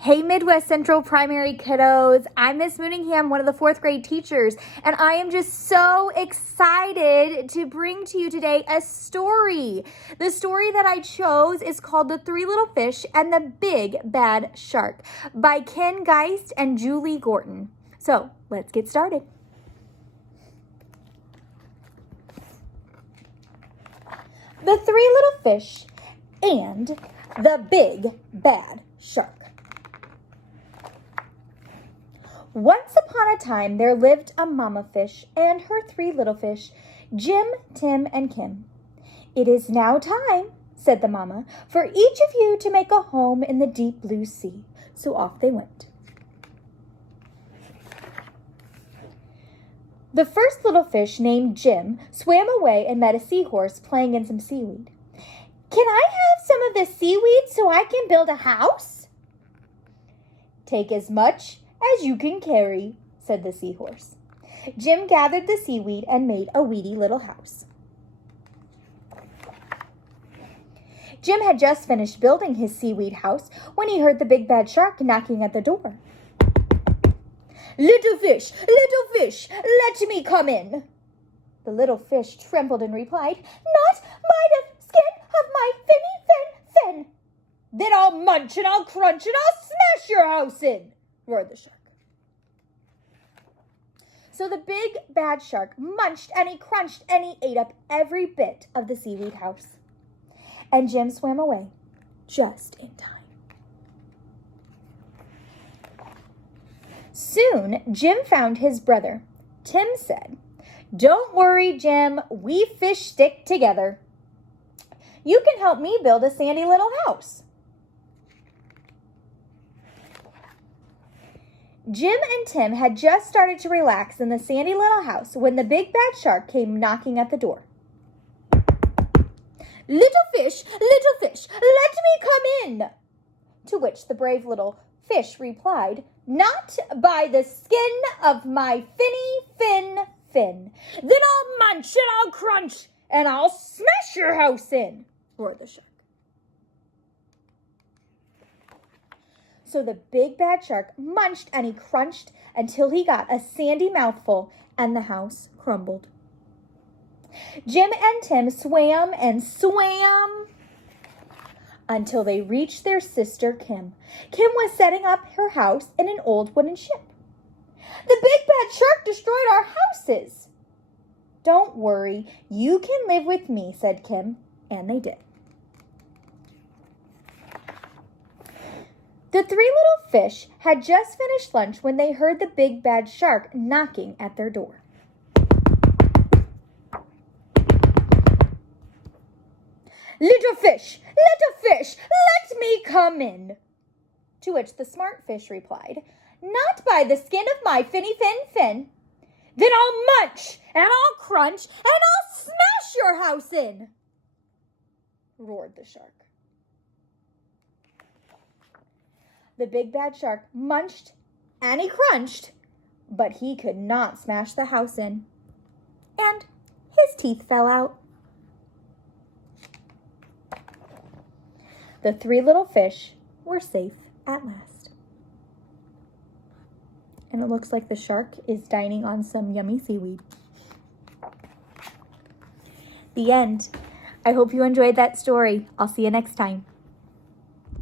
Hey Midwest Central Primary kiddos, I'm Miss Mooningham, one of the 4th grade teachers, and I am just so excited to bring to you today a story. The story that I chose is called The Three Little Fish and the Big Bad Shark by Ken Geist and Julie Gorton. So let's get started. The Three Little Fish and the Big Bad Shark. Once upon a time, there lived a mama fish and her 3 little fish, Jim, Tim, and Kim. "It is now time," said the mama, "for each of you to make a home in the deep blue sea." So off they went. The first little fish, named Jim, swam away and met a seahorse playing in some seaweed. "Can I have some of the seaweed so I can build a house?" "Take as much as you can carry," said the seahorse. Jim gathered the seaweed and made a weedy little house. Jim had just finished building his seaweed house when he heard the big bad shark knocking at the door. little fish, let me come in." The little fish trembled and replied, "Not by the skin of my fin." "Then I'll munch and I'll crunch and I'll smash your house in," roared the shark. So the big bad shark munched and he crunched and he ate up every bit of the seaweed house. And Jim swam away just in time. Soon Jim found his brother. Tim said, "Don't worry, Jim, we fish stick together. You can help me build a sandy little house." Jim and Tim had just started to relax in the sandy little house when the big bad shark came knocking at the door. Little fish, let me come in." To which the brave little fish replied, "Not by the skin of my fin. Then I'll munch and I'll crunch and I'll smash your house in," roared the shark. So the big bad shark munched and he crunched until he got a sandy mouthful and the house crumbled. Jim and Tim swam and swam until they reached their sister Kim. Kim was setting up her house in an old wooden ship. "The big bad shark destroyed our houses." "Don't worry, you can live with me," said Kim, and they did. The 3 little fish had just finished lunch when they heard the big bad shark knocking at their door. Little fish, let me come in." To which the smart fish replied, "Not by the skin of my fin. Then I'll munch and I'll crunch and I'll smash your house in," roared the shark. The big bad shark munched and he crunched, but he could not smash the house in, and his teeth fell out. The 3 little fish were safe at last. And it looks like the shark is dining on some yummy seaweed. The end. I hope you enjoyed that story. I'll see you next time.